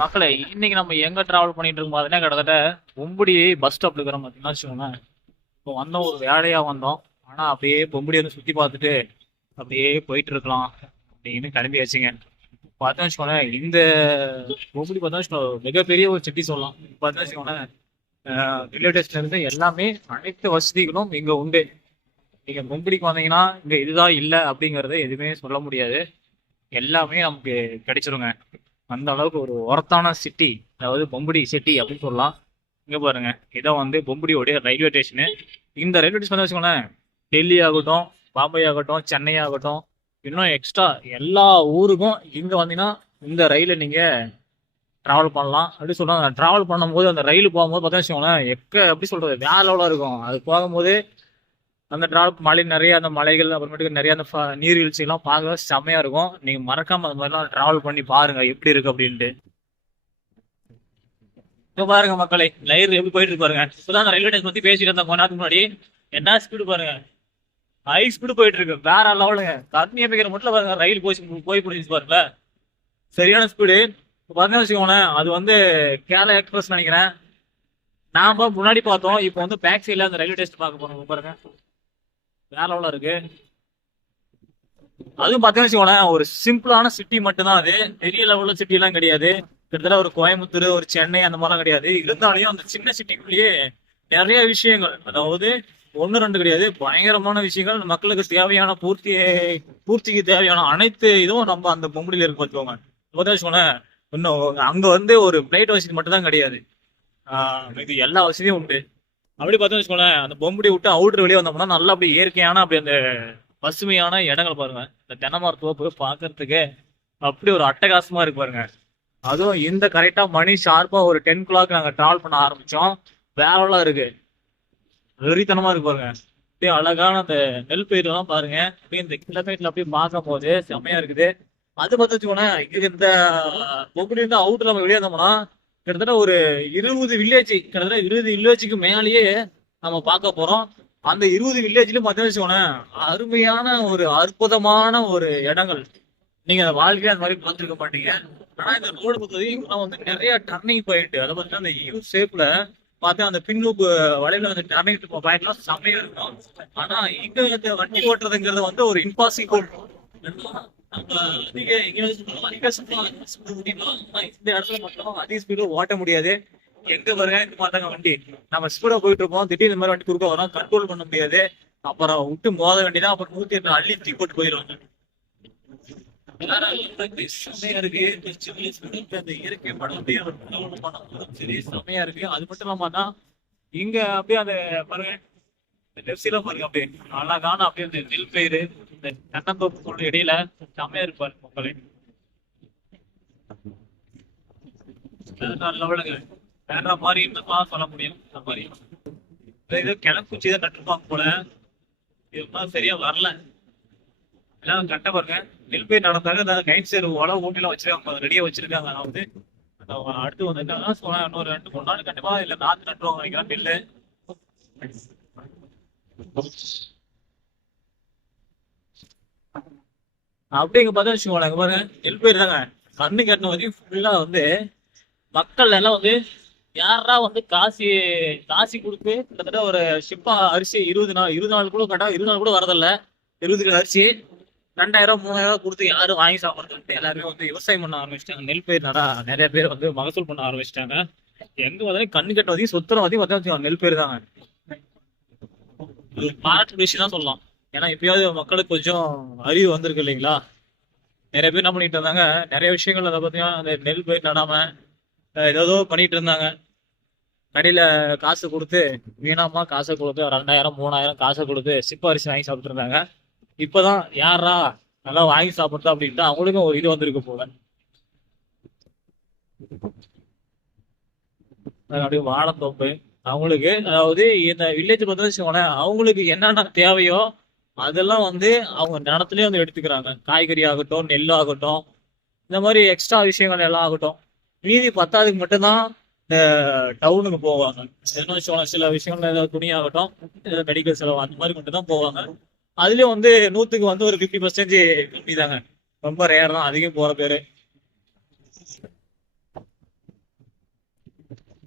மக்களே, இன்னைக்கு நம்ம எங்க டிராவல் பண்ணிட்டு இருக்கோம் பார்த்தீங்கன்னா கிட்டத்தட்ட பொம்புடி பஸ் ஸ்டாப்ல இருக்கிறோம் பார்த்தீங்கன்னா வச்சுக்கோங்களேன். இப்போ வந்தோம், ஒரு வேலையா வந்தோம். ஆனா அப்படியே பொம்புடி வந்து சுத்தி பார்த்துட்டு அப்படியே போயிட்டு இருக்கலாம் அப்படின்னு கிளம்பியாச்சுங்க. பார்த்தா வச்சுக்கோங்களேன், இந்த பொம்புடி பார்த்தா வச்சுக்கோங்களேன், மிகப்பெரிய ஒரு சிட்டி சொல்லலாம். பார்த்தா வச்சுக்கோங்களேன், ரிலேட்டிவ்ஸ்ல இருந்து எல்லாமே அனைத்து வசதிகளும் இங்க உண்டு. நீங்க பொம்புடிக்கு வந்தீங்கன்னா இங்க இதுதான் இல்லை அப்படிங்கறத எதுவுமே சொல்ல முடியாது. எல்லாமே நமக்கு கிடைச்சிருங்க. அந்த அளவுக்கு ஒரு ஒர்த்தான சிட்டி, அதாவது பொம்புடி சிட்டி அப்படின்னு சொல்லலாம். இங்க பாருங்க, இதான் வந்து பொம்புடியோடைய ரயில்வே ஸ்டேஷனு. இந்த ரயில்வே ஸ்டேஷன் வந்து வச்சுக்கோங்களேன், டெல்லி ஆகட்டும், பாம்பே ஆகட்டும், சென்னை ஆகட்டும், இன்னும் எக்ஸ்ட்ரா எல்லா ஊருக்கும் இங்க வந்தீங்கன்னா இந்த ரயில நீங்க டிராவல் பண்ணலாம் அப்படி சொல்றாங்க. டிராவல் பண்ணும்போது அந்த ரயில் போகும்போது பார்த்தா வச்சுக்கோங்களேன், எப்படி சொல்றது, வேற லெவலா இருக்கும். அது போகும்போது அந்த டிராவல் மலை நிறைய அந்த மலைகள் அப்புறமேட்டுக்கு நிறைய அந்த நீர்வீழ்ச்சி எல்லாம் பார்க்க செம்மையா இருக்கும். நீங்க மறக்காம அந்த மாதிரிலாம் டிராவல் பண்ணி பாருங்க எப்படி இருக்கு அப்படின்ட்டு. இப்ப பாருங்க மக்களே, லைர் எப்படி போயிட்டு இருக்கு பாருங்க. இப்பதான் ரயில்வே ஸ்டேஷன் பத்தி பேசிட்டு இருந்தேன் கொஞ்ச நேரத்துக்கு முன்னாடி. என்ன ஸ்பீடு பாருங்க, ஹை ஸ்பீடு போயிட்டு இருக்கு, வேற லெவலுங்க. தண்ணி அமைக்கிற மட்டும் பாருங்க, ரயில் போய் பிடிச்சி பாருங்க, சரியான ஸ்பீடு. பாத்தீங்கன்னா வச்சுக்கோங்களேன், அது வந்து கேரளா எக்ஸ்பிரஸ் நினைக்கிறேன். நாம முன்னாடி பார்த்தோம், இப்போ வந்து பேக் சைட்ல அந்த ரயில்வே ஸ்டேஷன் பார்க்க போறோம் பாருங்க, வேற லெவலா இருக்கு. அதுவும் பாத்தீங்கன்னா வச்சுக்கோங்களேன், ஒரு சிம்பிளான சிட்டி மட்டும்தான் அது, பெரிய லெவல்ல சிட்டி எல்லாம் கிடையாது. கிட்டத்தட்ட ஒரு கோயம்புத்தூர், ஒரு சென்னை அந்த மாதிரிலாம் கிடையாது. இருந்தாலையும் அந்த சின்ன சிட்டிக்குள்ளேயே நிறைய விஷயங்கள், அதாவது ஒன்னு ரெண்டு கிடையாது, பயங்கரமான விஷயங்கள், மக்களுக்கு தேவையான பூர்த்திக்கு தேவையான அனைத்து இதுவும் நம்ம அந்த பொம்படியில இருக்கு பார்த்துக்கோங்க. வச்சுக்கோங்களேன், இன்னும் அங்க வந்து ஒரு பிளைட் வசதி மட்டும் தான் கிடையாது. இது எல்லா வசதியும் உண்டு. அப்படி பார்த்தோம்னு வச்சுக்கோங்களேன், அந்த பொம்படி விட்டு அவுட்ரு வெளியே வந்தோம்னா நல்லா அப்படி இயற்கையான அப்படி அந்த பசுமையான இடங்கள் பாருங்க. இந்த தென்னை மரத்தோப்பு பார்க்கறதுக்கு அப்படி ஒரு அட்டகாசமா இருக்கு பாருங்க. அதுவும் இந்த கரெக்டா மணி ஷார்ப்பா ஒரு 10 o'clock நாங்க டிராவல் பண்ண ஆரம்பிச்சோம். வேறெல்லாம் இருக்கு, வெறித்தனமா இருக்கு பாருங்க. அப்படியே அழகான அந்த நெல் பயிர் எல்லாம் பாருங்க, அப்படியே இந்த கிலோமீட்டர்ல அப்படியே பார்க்கும் போது செம்மையா இருக்குது. அது பார்த்து வச்சுக்கோங்களேன், இந்த பொம்படி இருந்து அவுட்ல நம்ம வெளியே வந்தோம்னா கிட்டத்தட்ட ஒரு 20 வில்லேஜ், கிட்டத்தட்ட 20 வில்லேஜுக்கு மேலேயே நம்ம பார்க்க போறோம். அந்த 20 வில்லேஜ்லயும் பார்த்தீங்கன்னு வச்சுக்கோங்களேன், அருமையான ஒரு அற்புதமான ஒரு இடங்கள். நீங்க வாழ்க்கையில அந்த மாதிரி பார்த்துருக்க மாட்டீங்க. ஆனா இந்த ரோடு பொறுத்தவரைக்கும் வந்து நிறைய டர்னிங் பாயிண்ட், அதை பார்த்தீங்கன்னா அந்த யூ ஷேப்ல பார்த்தா அந்த பின்னூக்கு வளைவுல அந்த டர்னிங் பாயிண்ட்லாம் செம்மையா இருக்கும். ஆனா இங்க இந்த வண்டி ஓட்டுறதுங்கிறது வந்து ஒரு இம்பாசிபிள். இந்த இடத்துல மட்டும் அதிக ஸ்பீடு ஓட்ட முடியாது. எங்க பாருங்க இந்த மாதிரி வண்டி, நம்ம ஸ்பீடா போயிட்டு இருப்போம், திடீர்னு இந்த மாதிரி வண்டி குறுக்க வரும், கண்ட்ரோல் பண்ண முடியாது. அப்புறம் விட்டு மோத வேண்டியதான், அப்புறம் 108 அள்ளி தூக்கி போட்டு போயிடுவாங்க. செம்மையா இருக்கு அந்த இயற்கை படம், சரி செம்மையா இருக்கு. அது மட்டும் இல்லாம தான் இங்க அப்படியே அந்த பாருங்க, லெஃப்ட் சைட்ல பாருங்க, அப்படியே அழகான அப்படியே அந்த நெல் பயிர், இந்த தென்னந்தோப்பு இடையில செம்மையா இருப்பாரு மக்களே. லெவலுங்க, வேற மாதிரி இன்னும் சொல்ல முடியும். அந்த மாதிரி இது கிழக்குச்சி தான் கட்டிருப்பாங்க போல, இது சரியா வரல. எல்லாம் கட்ட பாருங்க, நெல் பயிர் நடந்தாங்க. அந்த கைட் சைடு உழவு ஊட்டிலாம் வச்சிருக்காங்க, ரெடியா வச்சிருக்காங்க. நான் வந்து அடுத்து வந்து இன்னொரு 2 3 நாள் கண்டிப்பா இல்ல நாத்து நட்டுவாங்க நினைக்கிறேன் நெல்லு. அப்படிங்க பார்த்தா வச்சுக்கோங்களேன், பாருங்க நெல் பயிர் தாங்க. கண்ணு கட்டின வரைக்கும் ஃபுல்லா வந்து மக்கள் எல்லாம் வந்து யாரா வந்து காசி காசி கொடுத்து கிட்டத்தட்ட ஒரு ஷிப்பா அரிசி 20 நாள் கூட கட்டா 20 நாள் கூட வரதில்ல. 20 கிலோ அரிசி 2000 3000 கொடுத்து யாரும் வாங்கி சாப்பிடுறது, எல்லாருமே வந்து விவசாயம் பண்ண ஆரம்பிச்சிட்டாங்க. நெல் பயிர் நிறைய பேர் வந்து மகசூல் பண்ண ஆரம்பிச்சிட்டாங்க. எங்க வந்தாலும் கண்ணு கட்டவதையும் சொத்துறவதையும் பார்த்தா நெல் பயிர் தாங்க. பாராட்டு விஷயம் தான் சொல்லலாம். ஏன்னா இப்பயாவது மக்களுக்கு கொஞ்சம் அறிவு வந்திருக்கு இல்லைங்களா. நிறைய பேர் என்ன பண்ணிட்டு இருந்தாங்க, நிறைய விஷயங்கள் அதை பார்த்தீங்கன்னா அந்த நெல் பயிர் நடாம ஏதோ பண்ணிட்டு இருந்தாங்க. கடையில காசு கொடுத்து, வீணாமா காசை கொடுத்து 2000 3000 காசை கொடுத்து சிப்ப அரிசி வாங்கி சாப்பிட்டு இருந்தாங்க. இப்பதான் யாரா நல்லா வாங்கி சாப்பிடுறதா அப்படின்ட்டு அவங்களுக்கும் ஒரு இது வந்திருக்கு போல. அப்படியே வாழைத்தோப்பு அவங்களுக்கு, அதாவது இந்த வில்லேஜ் பார்த்தா வச்சுக்கோங்களேன், அவங்களுக்கு என்னென்ன தேவையோ அதெல்லாம் வந்து அவங்க நிலத்துலயே வந்து எடுத்துக்கிறாங்க. காய்கறி ஆகட்டும், நெல் ஆகட்டும், இந்த மாதிரி எக்ஸ்ட்ரா விஷயங்கள் எல்லாம் ஆகட்டும். மீதி பத்தாவதுக்கு மட்டும்தான் இந்த டவுனுக்கு போவாங்க. என்ன வச்சுக்கோங்களேன், சில விஷயங்கள் ஏதாவது துணி ஆகட்டும், மெடிக்கல் செலவு அந்த மாதிரி மட்டும் தான் போவாங்க. அதுலயும் வந்து 100க்கு வந்து ஒரு 50% கம்மி தாங்க. ரொம்ப ரேர் தான் அதிகம் போற பேரு.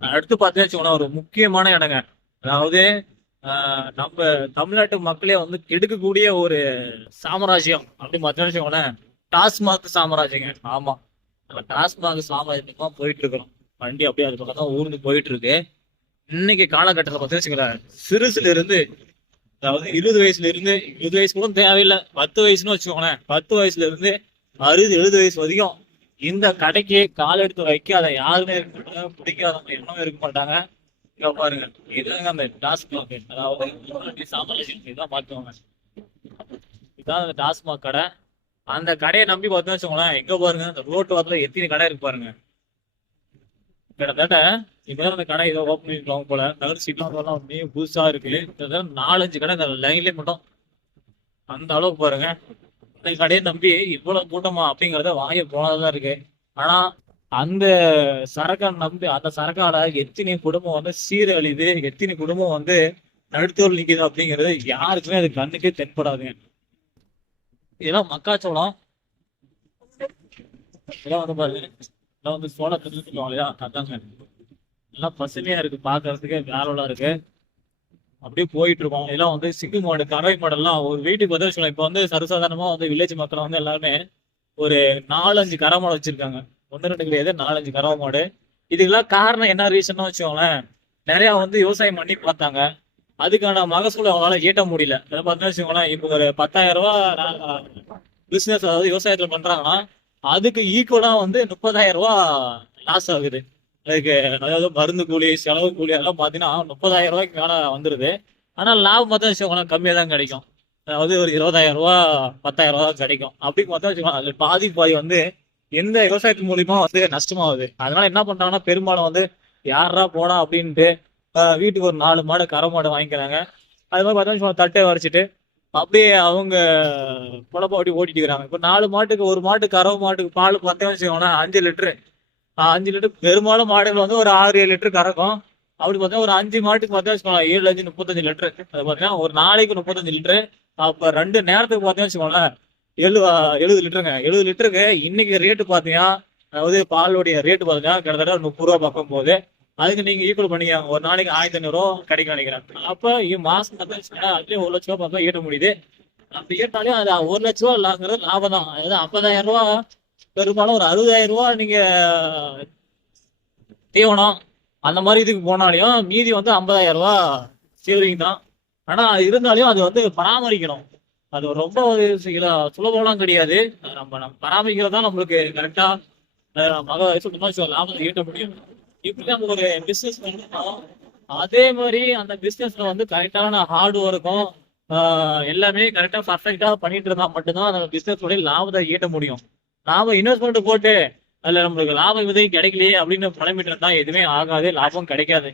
அடுத்து பார்த்தீங்கன்னு வச்சுக்கோங்களேன், ஒரு முக்கியமான இடங்க. அதாவது நம்ம தமிழ்நாட்டு மக்களே வந்து கெடுக்கக்கூடிய ஒரு சாம்ராஜ்யம் அப்படின்னு பார்த்தீங்கன்னு வச்சுக்கோங்களேன், டாஸ்மாக் சாம்ராஜ்யங்க. ஆமா, நம்ம டாஸ்மாக் சாம்ராஜ்யமா போயிட்டு இருக்கிறோம். வண்டி அப்படியே அது பக்கம் தான் ஊர்ந்து போயிட்டு இருக்கு. இன்னைக்கு காலகட்டத்தில் பார்த்தீங்கன்னு வச்சுக்கோங்களேன், சிறுசுல இருந்து, அதாவது 20 வயசு கூட தேவையில்லை, 10 வயசுன்னு வச்சுக்கோங்களேன், 10 வயசுல இருந்து 60-70 வயசு வரைக்கும் இந்த கடைக்கு கால் எடுத்து வைக்காத யாருமே இருக்க மாட்டாங்க, பிடிக்காதவங்க இன்னும் இருக்க மாட்டாங்க. இங்க பாருங்க, இதுதாங்க அந்த டாஸ்மாக், அதாவது சாம்ராஜ்யம். இதான் பார்த்துவாங்க, இதுதான் அந்த டாஸ்மாக் கடை. அந்த கடையை நம்பி பார்த்தோம்னு வச்சுக்கோங்களேன், எங்க பாருங்க அந்த ரோட்டு வாரத்துல எத்தனை கடை இருக்கு பாருங்க. கிட்டத்தட்ட இப்பதான் அந்த கடை இதை ஓப்பன் பண்ணிருக்காங்க போல. நகர் சீட்லாம் புதுசா இருக்கு. கிட்டத்தட்ட 4-5 கடை இந்த லைன்லயே மட்டும். அந்த அளவுக்கு பாருங்க. இந்த கடையை நம்பி இவ்வளவு கூட்டமா அப்படிங்கறத வாய போனதான் இருக்கு. ஆனா அந்த சரக்கை நம்பி அந்த சரக்கால எத்தனை குடும்பம் வந்து சீரழிது, எத்தனை குடும்பம் வந்து நடுத்தோர் நிக்குது அப்படிங்கிறது யாருக்குமே அது கண்ணுக்கே தென்படாதுங்க. இதெல்லாம் மக்காச்சோளம். இதெல்லாம் வந்து பாருங்க, இதெல்லாம் வந்து சோளத்துன்னு சொல்லுவாங்க இல்லையா, அதாங்க. எல்லாம் பசுமையா இருக்கு, பாக்குறதுக்கு வேலைலாம் இருக்கு. அப்படியே போயிட்டு இருக்கோம். இதெல்லாம் வந்து சிக்கு மாடு, கறவை மாடெல்லாம் ஒரு வீட்டுக்கு வந்து வச்சுக்கலாம். இப்ப வந்து சர்வசாதாரணமா வந்து வில்லேஜ் மக்கள் வந்து எல்லாருமே ஒரு 4-5 கறவை மாடு வச்சிருக்காங்க. 1-2 கிடையாது, 4-5 கறவை மாடு. இதுக்கெல்லாம் காரணம் என்ன ரீசன் வச்சுக்கோங்களேன், நிறைய வந்து விவசாயம் பண்ணி பார்த்தாங்க, அதுக்கான மகசூல் அவங்களால ஈட்ட முடியல. அதை பார்த்தீங்கன்னா வச்சுக்கோங்களேன், இப்போ ஒரு 10,000 ரூபாய் பிசினஸ், அதாவது விவசாயத்துல பண்றாங்கன்னா அதுக்கு ஈக்குவலா வந்து 30,000 ரூபாய் லாஸ் ஆகுது. அதுக்கு அதாவது மருந்து கூலி, செலவு கூலி எல்லாம் பாத்தீங்கன்னா 30,000 ரூபாய்க்கு மேல வந்துருது. ஆனா லாபம் பார்த்தா வச்சுக்கோங்களேன் கம்மியா தான் கிடைக்கும். அதாவது ஒரு 20,000 ரூபாய் 10,000 ரூபாய் கிடைக்கும். அப்படி பார்த்தா வச்சுக்கோங்களேன், அது பாதி வந்து எந்த விவசாயத்து மூலியமா வந்து நஷ்டமாகுது. அதனால என்ன பண்றாங்கன்னா, பெரும்பாலும் வந்து யாரா போனா அப்படின்ட்டு வீட்டுக்கு ஒரு 4 மாடு கறவை மாடு வாங்கிக்கிறாங்க. அது மாதிரி பார்த்தா தட்டை வரைச்சிட்டு அப்படியே அவங்க பொழப்ப அப்படி ஓட்டிட்டு இருக்கிறாங்க. இப்ப 4 மாட்டுக்கு, ஒரு மாட்டு கறவை மாட்டுக்கு பால் பார்த்தேன்னு வச்சுக்கோங்கன்னா 5 லிட்டரு. 5 லிட்டர். பெரும்பாலும் மாடுகள் வந்து ஒரு 6-7 லிட்டர் கறக்கும். அப்படி பார்த்தா ஒரு 5 மாட்டுக்கு பார்த்தா வச்சுக்கோங்களேன் 7-5 35 லிட்டரு. அது பார்த்தீங்கன்னா ஒரு நாளைக்கு 35 லிட்டரு. அப்ப 2 நேரத்துக்கு பார்த்தீங்கன்னு வச்சுக்கோங்களேன் 70 லிட்டருங்க. 70 லிட்டருக்கு இன்னைக்கு ரேட்டு பார்த்தீங்கன்னா, அதாவது பாலுடைய ரேட்டு பார்த்தீங்கன்னா கிட்டத்தட்ட 30 ரூபா பக்கம் போகுது. அதுக்கு நீங்க ஈக்குவல் பண்ணிக்காங்க, ஒரு நாளைக்கு 1500 ரூபா கிடைக்கும் நினைக்கிறேன். அப்ப மாசம் பார்த்தீங்கன்னா அதுலயும் 1 லட்ச ரூபா பக்கம் ஈட்ட முடியுது. அப்படி ஈட்டாலையும் அது 1 லட்ச ரூபா இல்லாங்கிறது லாபம் தான். அதாவது 50,000 ரூபா, பெரும்பாலும் ஒரு 60,000 ரூபா நீங்க தீவனம் அந்த மாதிரி இதுக்கு போனாலையும் மீதி வந்து 50,000 ரூபா சேவிங் தான். ஆனா இருந்தாலையும் அது வந்து பராமரிக்கணும். அது ரொம்ப ஒரு சுலபம்லாம் கிடையாது. நம்ம பராமரிக்கிறதா நம்மளுக்கு கரெக்டா லாபத்தை ஈட்ட முடியும். இப்படி நம்ம ஒரு பிசினஸ் பண்ணணும். அதே மாதிரி அந்த பிசினஸ்ல வந்து கரெக்டான ஹார்ட் ஒர்க்கும் எல்லாமே கரெக்டா பர்ஃபெக்டா பண்ணிட்டு இருந்தா மட்டும்தான் அந்த பிசினஸ் உடைய லாபத்தை ஈட்ட முடியும். நாம இன்வெஸ்ட்மெண்ட் போட்டு அதுல நம்மளுக்கு லாபம் எதுவும் கிடைக்கலையே அப்படின்னு புலம்பிட்டு இருந்தா எதுவுமே ஆகாது, லாபம் கிடைக்காது.